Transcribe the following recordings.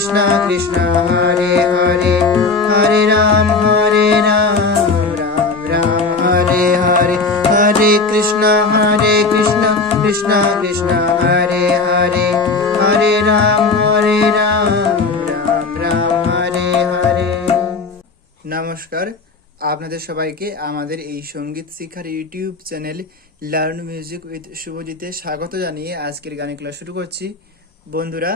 কৃষ্ণ কৃষ্ণ, হরে হরে হরে রাম হরে রাম রাম রাম, হরে হরে হরে কৃষ্ণ হরে কৃষ্ণ কৃষ্ণ কৃষ্ণ, হরে হরে হরে রাম হরে রাম রাম রাম, হরে হরে। নমস্কার, আপনাদের সবাইকে আমাদের এই সংগীত শিক্ষার YouTube channel learn music with শুভজিতে স্বাগত জানিয়ে আজকের গানের ক্লাস শুরু করছি। বন্ধুরা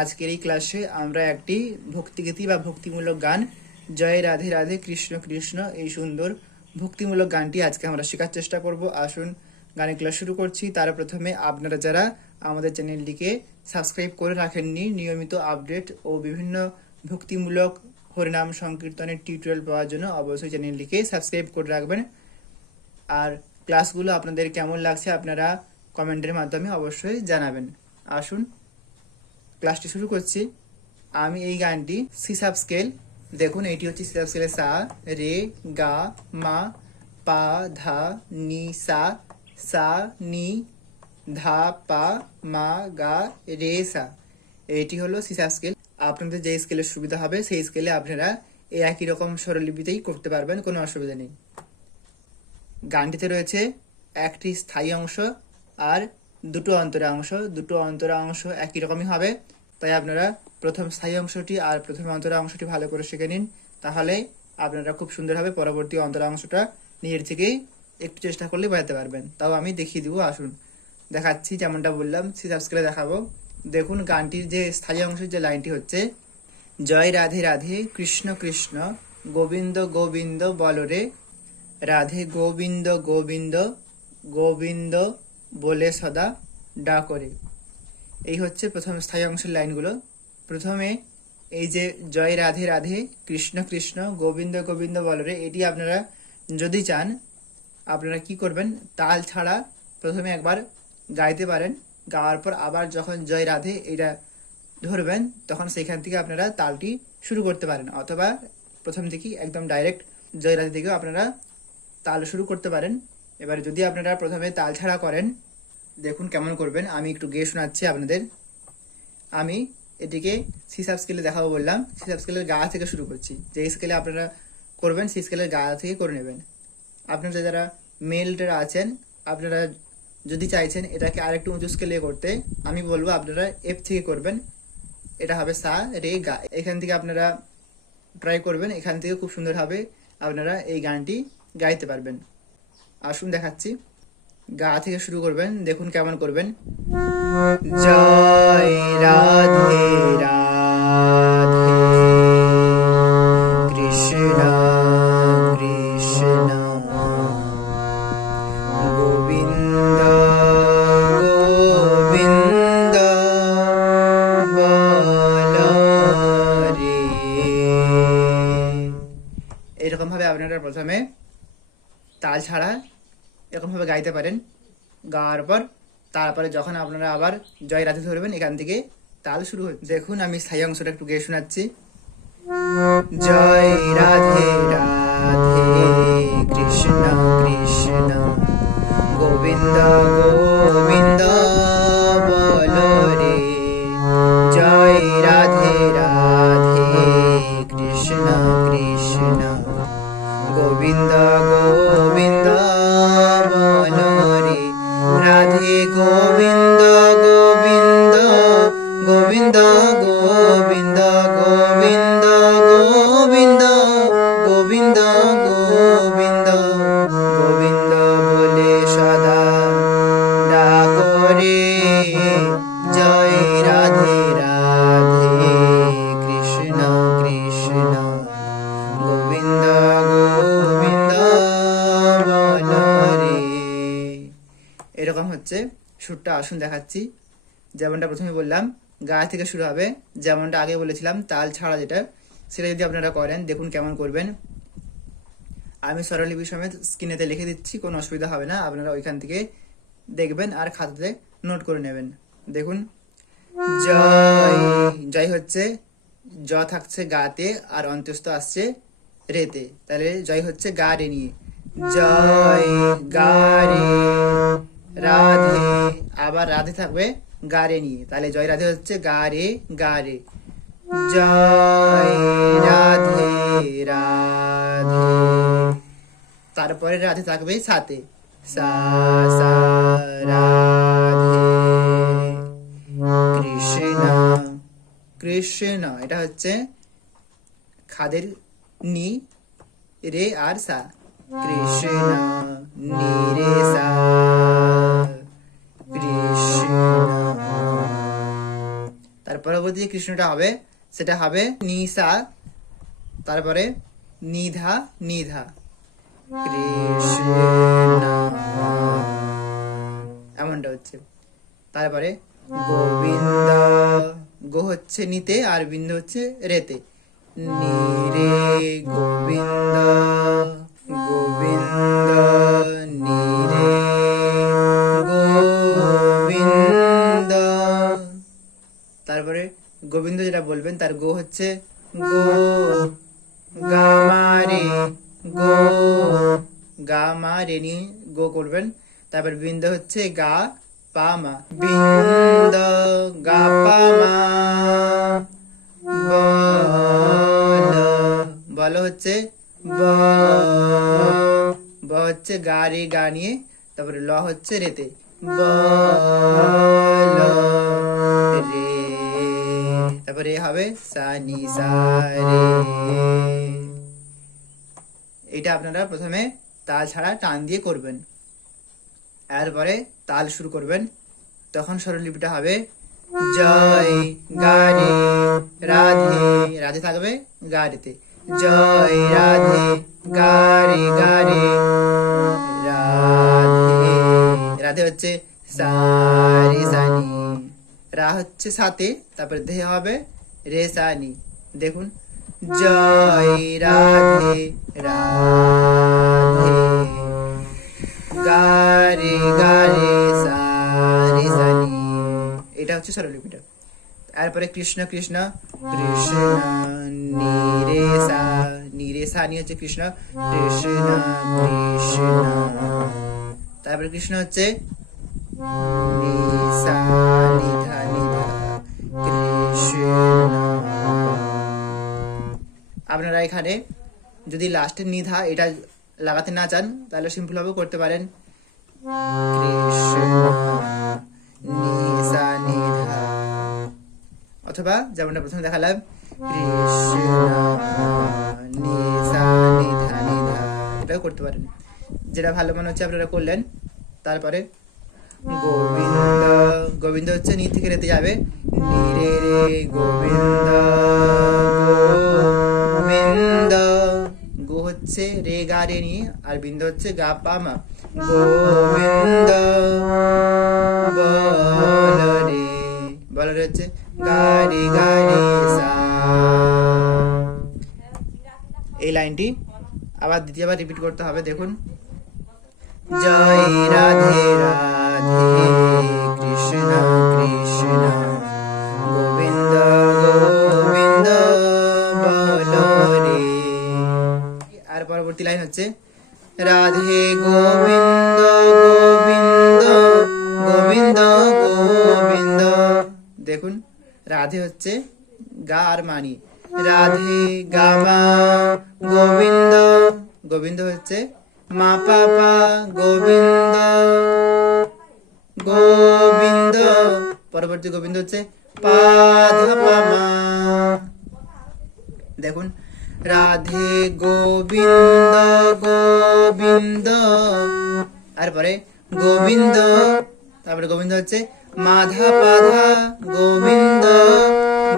আজকের এই ক্লাসে আমরা একটি ভক্তিগীতি বা ভক্তিমূলক গান, জয় রাধে রাধে, কৃষ্ণ কৃষ্ণ, এই সুন্দর ভক্তিমূলক গানটি আজকে আমরা শেখার চেষ্টা করব। আসুন, গানের ক্লাস শুরু করছি। তার প্রথমে আপনারা যারা আমাদের চ্যানেলটিকে সাবস্ক্রাইব করে রাখেননি, নিয়মিত আপডেট ও বিভিন্ন ভক্তিমূলক হরিনাম সংকীর্তনের টিউটোরিয়াল পাওয়ার জন্য অবশ্যই চ্যানেলটিকে সাবস্ক্রাইব করে রাখবেন। আর ক্লাসগুলো আপনাদের কেমন লাগছে আপনারা কমেন্টের মাধ্যমে অবশ্যই জানাবেন। আসুন ক্লাসটি শুরু করছি। আমি এই গানটি সিসাব স্কেল দেখুন, এটি হচ্ছে সিসাব স্কেলের সা, রে, গা, মা, পা, ধা, নি, সা সা, নি, ধা, পা, মা, গা, রে, সা। এটি হলো সিসাব স্কেল আপনাদের যে স্কেলের সুবিধা হবে, সেই স্কেলে আপনারা এই একই রকম স্বরলিপিতেই করতে পারবেন, কোনো অসুবিধা নেই। গানটিতে রয়েছে একটি স্থায়ী অংশ আর দুটো অন্তরা অংশ দুটো অন্তরা অংশ একই রকমই হবে। তাই আপনারা প্রথম স্থায়ী অংশটি আর প্রথম অন্তরা অংশটি ভালো করে শিখে নিন। তাহলে আপনারা খুব সুন্দরভাবে পরবর্তী অন্তরা অংশটা নিজের থেকেই একটু চেষ্টা করলে বাজাতে পারবেন। তাও আমি দেখিয়ে দিব, আসুন। দেখাচ্ছি, যেমনটা বললাম সি সাবস্ক্রাইব দেখাবো। দেখুন, গানটির যে স্থায়ী অংশের যে লাইনটি হচ্ছে, জয় রাধে রাধে, কৃষ্ণ কৃষ্ণ, গোবিন্দ গোবিন্দ বলরে রাধে গোবিন্দ গোবিন্দ গোবিন্দ বলে সদা ডা করে। এই হচ্ছে প্রথম স্থায়ী অংশের লাইনগুলো। প্রথমে এই যে জয় রাধে রাধে, কৃষ্ণ কৃষ্ণ, গোবিন্দ গোবিন্দ বলরে, এটি আপনারা যদি চান, আপনারা কি করবেন? তাল ছাড়া প্রথমে একবার গাইতে পারেন। গাওয়ার পর আবার যখন জয় রাধে এটা ধরবেন, তখন সেখান থেকে আপনারা তালটি শুরু করতে পারেন। অথবা প্রথম থেকেই একদম ডাইরেক্ট জয় রাধে থেকেও আপনারা তাল শুরু করতে পারেন। এবার যদি আপনারা প্রথমে তাল ছাড়া করেন, দেখুন কেমন করবেন। আমি একটু গিয়ে শোনাচ্ছি আপনাদের। আমি এটিকে সিসাব স্কেলে দেখাবো বললাম। সিসাব স্কেলের গা থেকে শুরু করছি। যে স্কেলে আপনারা করবেন সি স্কেলের গা থেকে করে নেবেন। আপনারা যারা মেলটারা আছেন, আপনারা যদি চাইছেন এটাকে আরেকটু উঁচু স্কেলে করতে, আমি বলব আপনারা এফ থেকে করবেন। এটা হবে সা রে গা। এখান থেকে আপনারা ট্রাই করবেন। এখান থেকে খুব সুন্দরভাবে আপনারা এই গানটি গাইতে পারবেন। আসুন দেখাচ্ছি। গা থেকে শুরু করবেন দেখুন কেমন করবেন। জয় রাধে রাধে। তারপরে যখন আপনারা আবার জয় রাধে ধরবেন, এখান থেকে তাল শুরু হচ্ছে। দেখুন, আমি স্থায়ী অংশটা একটু গিয়ে শোনাচ্ছি। জয় রাধে রাধে, কৃষ্ণ কৃষ্ণ, গোবিন্দ গোবিন্দ। সুরটা আসুন দেখাচ্ছি। যেমনটা প্রথমে বললাম গা থেকে শুরু হবে। যেমনটা আগে বলেছিলাম, তাল ছাড়া যেটা, সেটা যদি আপনারা করেন, দেখুন কেমন করবেন। আমি স্বরলিপি সমেত স্ক্রিনেতে লিখে দিচ্ছি, কোনো অসুবিধা হবে না। আপনারা ওইখান থেকে দেখবেন আর খাতাতে নোট করে নেবেন। দেখুন। জয়। জয় হচ্ছে, জ থাকছে গাতে আর অন্তস্থ আসছে রেতে। তাহলে জয় হচ্ছে গা রে নিয়ে। জয়। গা রে। রাধে। আবার রাধে থাকবে গা রে নিয়ে। তাহলে জয় রাধে হচ্ছে গা রে গা রে জয় রাধে রাধে। তারপরে রাধে থাকবে সাথে। সা রাধে কৃষ্ণ কৃষ্ণ। এটা হচ্ছে খাদের নি, রে আর সা। কৃষ্ণ, নি, রে, সা। পরবর্তী কৃষ্ণটা হবে, সেটা হবে নিসা তারপরে নিধা নিধা। এমনটা হচ্ছে। তারপরে গোবিন্দ। গো হচ্ছে নিতে, আর বিন্দ হচ্ছে রেতে। নিরে গোবিন্দ গোবিন্দ নিরে যেটা বলবেন তার গো হচ্ছে গো। গামারে গো। গামারে নিয়ে গো করবেন। তারপর বৃন্দ হচ্ছে গা পামা বৃন্দ গা পামা বল। বল হচ্ছে ব। ব হচ্ছে গা রে, গা নিয়ে। তারপরে ল হচ্ছে রেতে। বল। রে। তারপরে হবে সা নি সা রে এটা আপনারা প্রথমে তাল ছাড়া টান দিয়ে করবেন। এরপরে তাল শুরু করবেন। তখন স্বরলিপিটা হবে জয় গাড়ি রাধে। রাধে থাকবে গাড়িতে। জয় রাধে গারে গারে রাধে। রাধে হচ্ছে সারি সানি। রা হচ্ছে সাথে, তারপরে ধে হবে রে সানি দেখুন, জয় রাধে রাধে। গারে গারে সারে সানি এটা হচ্ছে স্বরলিপিটা। তারপরে কৃষ্ণ কৃষ্ণ কৃষ্ণ নিরে সা নিরে সা নি হচ্ছে কৃষ্ণ কৃষ্ণ কৃষ্ণ। তারপরে কৃষ্ণ হচ্ছে নিসা আপনারা এখানে যদি লাস্টের নিধা এটা লাগাতে না চান, তাহলে সিম্পল ভাবে করতে পারেন। অথবা যেমনটা প্রথমে দেখালাম এটাও করতে পারেন। যেটা ভালো মনে হচ্ছে আপনারা করলেন, তারপরে গোবিন্দ গোবিন্দ হচ্ছে নি থেকে রেতে যাবে। নি রে গোবিন্দ হচ্ছে রে গা রে নি আর বিন্দ হচ্ছে গা পা মা গোবিন্দ বল রে বল রে হচ্ছে গা রে গা রে সা এই লাইনটি আবার দ্বিতীয়বার রিপিট করতে হবে দেখুন। জয় রাধে রাধে কৃষ্ণ কৃষ্ণ। পরবর্তী লাইন হচ্ছে, রাধে গোবিন্দ গোবিন্দ গোবিন্দ গোবিন্দ। দেখুন, রাধে হচ্ছে গা আর মানি। রাধে গামা গোবিন্দ। গোবিন্দ হচ্ছে, মা পাপা, গোবিন্দ গোবিন্দ। পরবর্তী গোবিন্দ হচ্ছে পামা দেখুন রাধে গোবিন্দ গোবিন্দ। তারপরে গোবিন্দ তারপরে গোবিন্দ হচ্ছে মাধা পাধা গোবিন্দ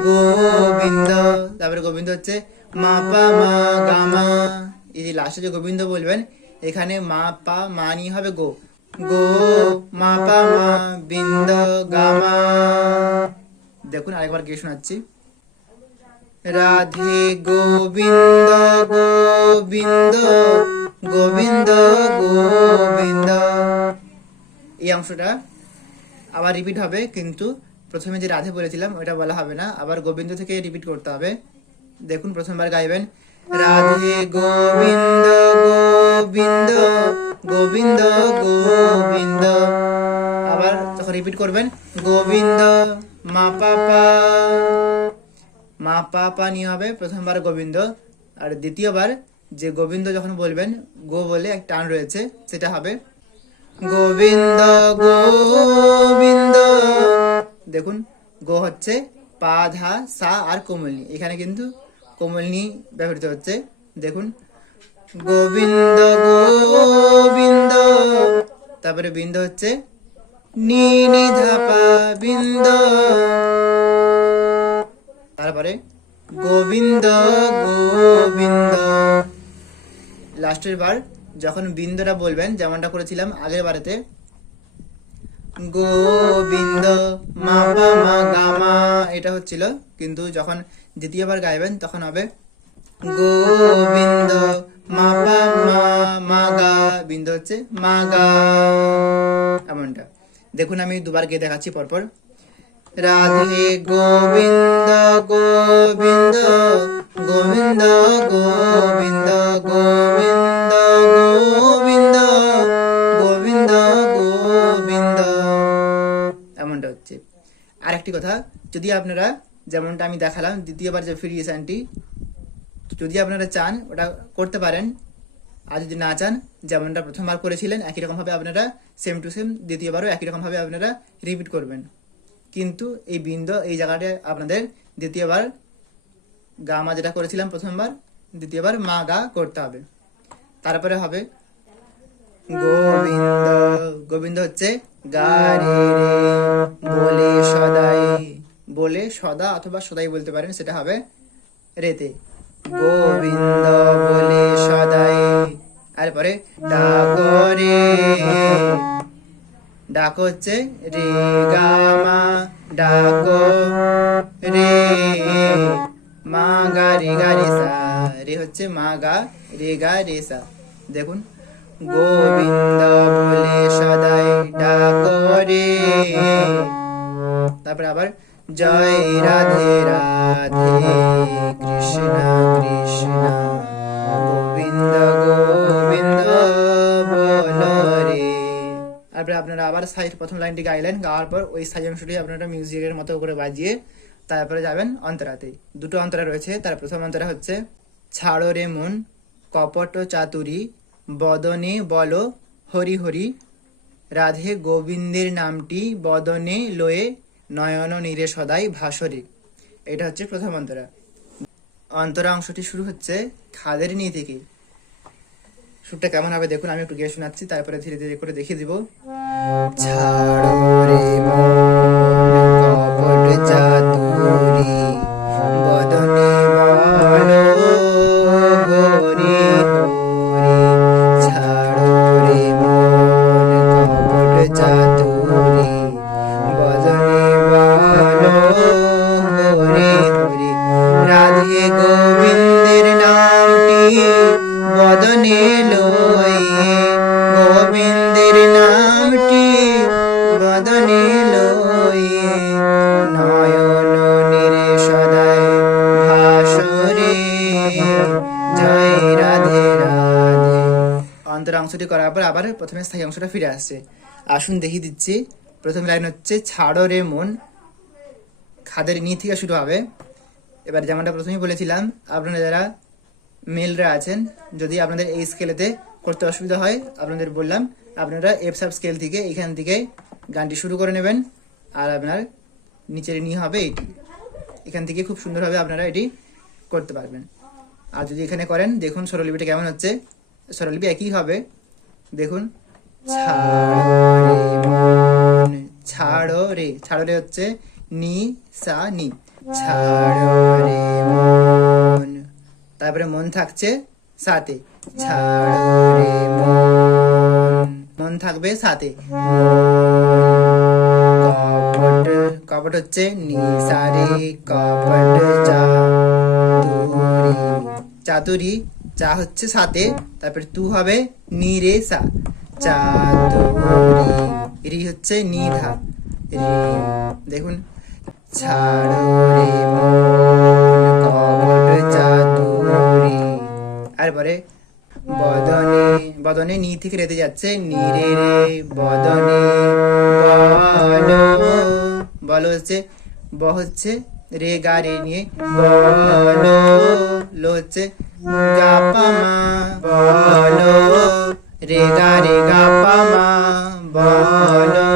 গোবিন্দ। তারপরে গোবিন্দ হচ্ছে মা পা, মা গামা এই লাস্টে যে গোবিন্দ বলবেন, এখানে মা পা, মা নিয়ে হবে গো। গো, মা পা, মা, বিন্দ গামা দেখুন আরেকবার গিয়ে শোনাচ্ছি। রাধে গোবিন্দ গোবিন্দ গোবিন্দ গোবিন্দ। এই অংশটা আবার রিপিট হবে, কিন্তু প্রথমে যে রাধে বলেছিলাম, ওটা বলা হবে না। আবার গোবিন্দ থেকে রিপিট করতে হবে। দেখুন, প্রথমবার গাইবেন। রাধে গোবিন্দ গোবিন্দ গোবিন্দ গোবিন্দ। আবার তখন রিপিট করবেন, গোবিন্দ মা পাপা। মা পা পা নিয়ে হবে প্রথমবার গোবিন্দ। আর দ্বিতীয়বার যে গোবিন্দ যখন বলবেন, গো বলে এক টান রয়েছে, সেটা হবে, গোবিন্দ গোবিন্দ। দেখুন, গো হচ্ছে পা, ধা, সা আর কোমলনি। এখানে কিন্তু কোমলনি ব্যবহৃত হচ্ছে। দেখুন, গোবিন্দ গোবিন্দ। তারপরে বিন্দ হচ্ছে নি নি ধাপা বিন্দ। তারপরে গোবিন্দ গোবিন্দ। লাস্টের বার যখন বিন্দুটা বলবেন, যেমনটা করেছিলাম আগের বারেতে, গোবিন্দ, মা মা এটা হচ্ছিল। কিন্তু যখন দ্বিতীয়বার গাইবেন, তখন হবে গোবিন্দ মা মা গা, বিন্দু হচ্ছে মা গা। এমনটা। দেখুন, আমি দুবার গিয়ে দেখাচ্ছি পরপর। রাধে গোবিন্দ গোবিন্দ গোবিন্দ গোবিন্দ গোবিন্দ গোবিন্দ গোবিন্দ গোবিন্দ। এমনটা হচ্ছে। আর একটি কথা, যদি আপনারা যেমনটা আমি দেখালাম, দ্বিতীয়বার যে ফিরিয়েশনটি যদি আপনারা চান, ওটা করতে পারেন। আর যদি না চান, যেমনটা প্রথমবার করেছিলেন, একই রকমভাবে আপনারা সেম টু সেম দ্বিতীয়বারও একই রকমভাবে আপনারা রিপিট করবেন। কিন্তু এই বিন্দু এই জায়গাটায় আপনাদের দ্বিতীয়বার গা মা যেটা করেছিলাম প্রথমবার, দ্বিতীয়বার মা গা করতে হবে। তারপরে হবে গোবিন্দ। গোবিন্দ হচ্ছে গা রে বলে সদাই, বলে সদা অথবা সদাই বলতে পারেন, সেটা হবে রেতে। গোবিন্দ বলে সদাই, তারপরে ডাক হচ্ছে, রে গা মা ডাক, রে মা গা রে গা রে সা, রে হচ্ছে মা গা রে গা রে সা। দেখুন, গোবিন্দ বলে সদাই ডাক রে। তারপরে আবার, জয় রাধে রাধে কৃষ্ণ কৃষ্ণ, গোবিন্দ গোবিন্দ তারপরে আপনারা আবার সাইড প্রথম লাইনটি গাইলেন, গাওয়ার পর ওই সাইজ অংশটি আপনারা মিউজিকের মতো করে বাজিয়ে তারপরে যাবেন অন্তরাতে দুটো অন্তরা রয়েছে, তার প্রথম অন্তরা হচ্ছে, ছাড়ো রে মন, কপট চাতুরি, বদনে বলো, হরি হরি, রাধে গোবিন্দের নামটি বদনে লয়ে, নয়ন নীরে সদাই ভাসরে। এটা হচ্ছে প্রথম অন্তরা। অন্তরা অংশটি শুরু হচ্ছে খাদের নি থেকে। সুরটা কেমন হবে দেখুন, আমি একটু গিয়ে শোনাচ্ছি, তারপরে ধীরে ধীরে করে দেখিয়ে দিব। ছাড়ো রে মন কপট চাতুরি অংশটি করার পর আবার প্রথমে স্থায়ী অংশটা ফিরে আসছে। আসুন দেখিয়ে দিচ্ছি। প্রথম লাইন হচ্ছে, ছাড়ো রে মন। খাদের নি থেকে শুরু হবে। এবার যেমনটা প্রথমেই বলেছিলাম, আপনারা যারা মেলরা আছেন, যদি আপনাদের এই স্কেলেতে করতে অসুবিধা হয়, আপনাদের বললাম, আপনারা এফ সাব স্কেল থেকে এখান থেকে গানটি শুরু করে নেবেন। আর আপনার নিচের নি হবে এটি। এখান থেকে খুব সুন্দরভাবে আপনারা এটি করতে পারবেন। আর যদি এখানে করেন, দেখুন স্বরলিপিটা কেমন হচ্ছে। স্বরলিপি একই হবে। দেখুন। ছাড়ো রে ছাড়ো রে হচ্ছে নি সা নি। ছাড়ো রে মন। তারপরে মন থাকছে সাথে ছাড়ো রে মন। মন থাকবে সাথে কপট কপট হচ্ছে নি সা রে কপট চাতুরি চাতুরি চা হচ্ছে সাথে তারপরে তু হবে নি রে সা চাতুরি রি। হচ্ছে নিধা। রি। দেখুন। ছাড়ো রে কপট চাতুরি তারপরে বদনে বদনে নি থেকে রেতে যাচ্ছে। নিরে রে, বদনে, বলো। বলো হচ্ছে, ব হচ্ছে রে গা রে নিয়ে বলো লো হচ্ছে গা পা মা বলো রে গা রে গা পা মা বলো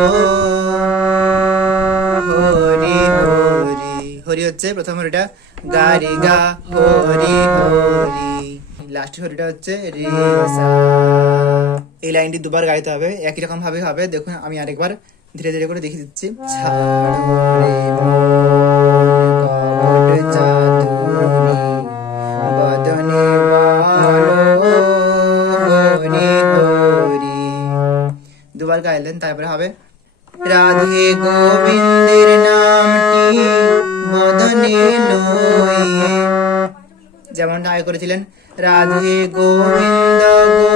হরি হরি হরি হচ্ছে প্রথম হরিটা, গা, রে, গা, হরি হরি। লাস্ট হরিটা হচ্ছে, রে, সা। এই লাইনটি দুবার গাইতে হবে, একই রকম ভাবে হবে। দেখুন, আমি আরেকবার ধীরে ধীরে করে দেখিয়ে দিচ্ছি। ছাড়ো দুবার গাইলেন তারপরে হবে রাধে গোবিন্দের নামটি বদনে লইয়ে যেমনটা আগে করেছিলেন রাধে গোবিন্দ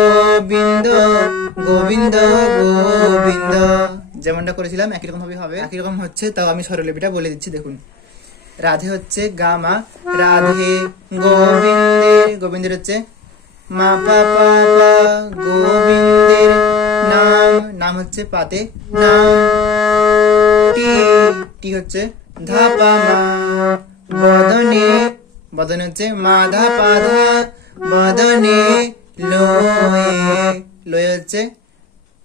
গোবিন্দ গোবিন্দ গোবিন্দ। যেমনটা করেছিলাম, একই রকম ভাবে হবে, একই রকম হচ্ছে, তাও আমি স্বরলিপিটা বলে দিচ্ছি, দেখুন। রাধে হচ্ছে গামা রাধে গোবিন্দের গোবিন্দের হচ্ছে মা, পা পা পা, গোবিন্দের নাম। নাম হচ্ছে পাতে নাম টি টি হচ্ছে ধা পা মা। বদনে বদনে হচ্ছে মা, ধা, পা, ধা। বদনে, লোয়ে লোয়ে হচ্ছে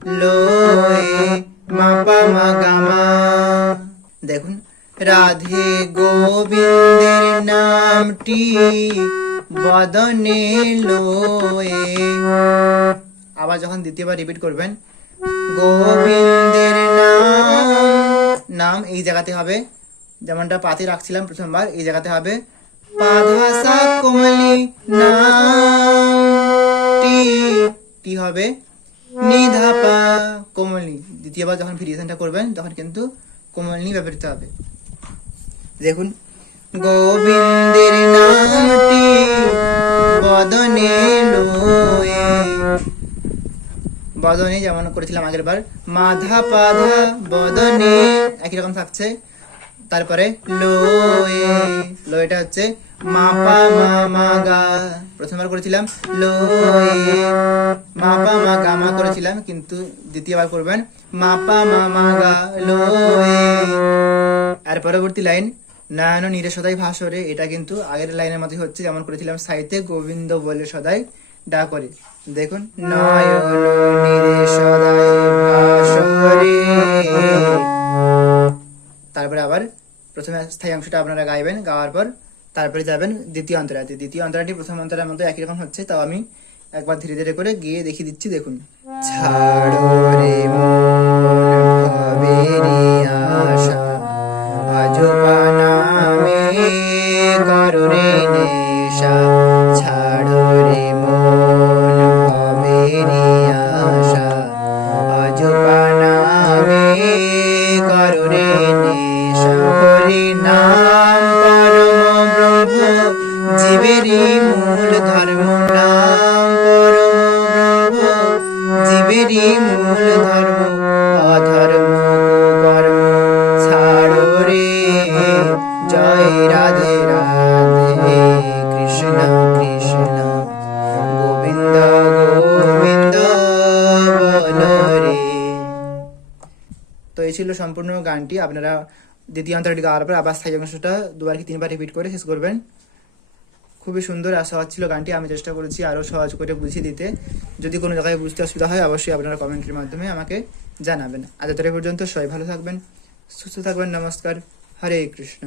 লোয়ে। মা, পা, মা, গা, মা। দেখুন রাধে গোবিন্দের নামটি বদনে লোয়ে। আবার যখন দ্বিতীয়বার রিপিট করবেন, গোবিন্দের নাম নাম এই জায়গাতে হবে, যেমনটা পাতে রাখছিলাম প্রথমবার, এই জায়গাতে হবে পাধাসা কোমলি টি হবে, নিধাপা কোমলি। দ্বিতীয়বার যখন ভেরিয়েশনটা করবেন, তখন কিন্তু কোমলনি ব্যবহৃত হবে। দেখুন। গোবিন্দের নামটি বদনে লোয়ে বদনে যেমন করেছিলাম আগের বার মাধা পাধা বদনে, একই রকম থাকছে। তারপরে লোয়ে। লোয়েটা হচ্ছে মা পা মা মা গা। প্রথমবার করেছিলাম লোয়ে। মাপা মা গা মা করেছিলাম, কিন্তু দ্বিতীয়বার করবেন মা পা মা মা গা, লোয়ে। আর পরবর্তী লাইন নয়ন নিরে সদাই ভাসরে এটা কিন্তু আগের লাইনের মধ্যে হচ্ছে, যেমন করেছিলাম সাইতে গোবিন্দ বলে সদাই ডা করে। দেখুন নয়ন নিরে সদাই ভাসরে তারপরে আবার প্রথমে স্থায়ী অংশটা আপনারা গাইবেন, গাওয়ার পর তারপরে যাবেন দ্বিতীয় অন্তরাতে। দ্বিতীয় অন্তরাটি প্রথম অন্তরার মধ্যে একই রকম হচ্ছে, তাও আমি একবার ধীরে ধীরে করে গিয়ে দেখিয়ে দিচ্ছি, দেখুন। ছাড়ো রে মন ভবেরি আশা। shop. সম্পূর্ণ গানটি আপনারা দ্বিতীয় অন্তরটি গাওয়ার পর আবার স্থায়ী অংশটা দুবার কি তিনবার রিপিট করে শেষ করবেন। খুবই সুন্দর আর সহজ ছিল গানটি, আমি চেষ্টা করেছি আরও সহজ করে বুঝিয়ে দিতে। যদি কোনো জায়গায় বুঝতে অসুবিধা হয়, অবশ্যই আপনারা কমেন্টের মাধ্যমে আমাকে জানাবেন। আজ পর্যন্ত সবাই ভালো থাকবেন, সুস্থ থাকবেন, নমস্কার, হরে কৃষ্ণ।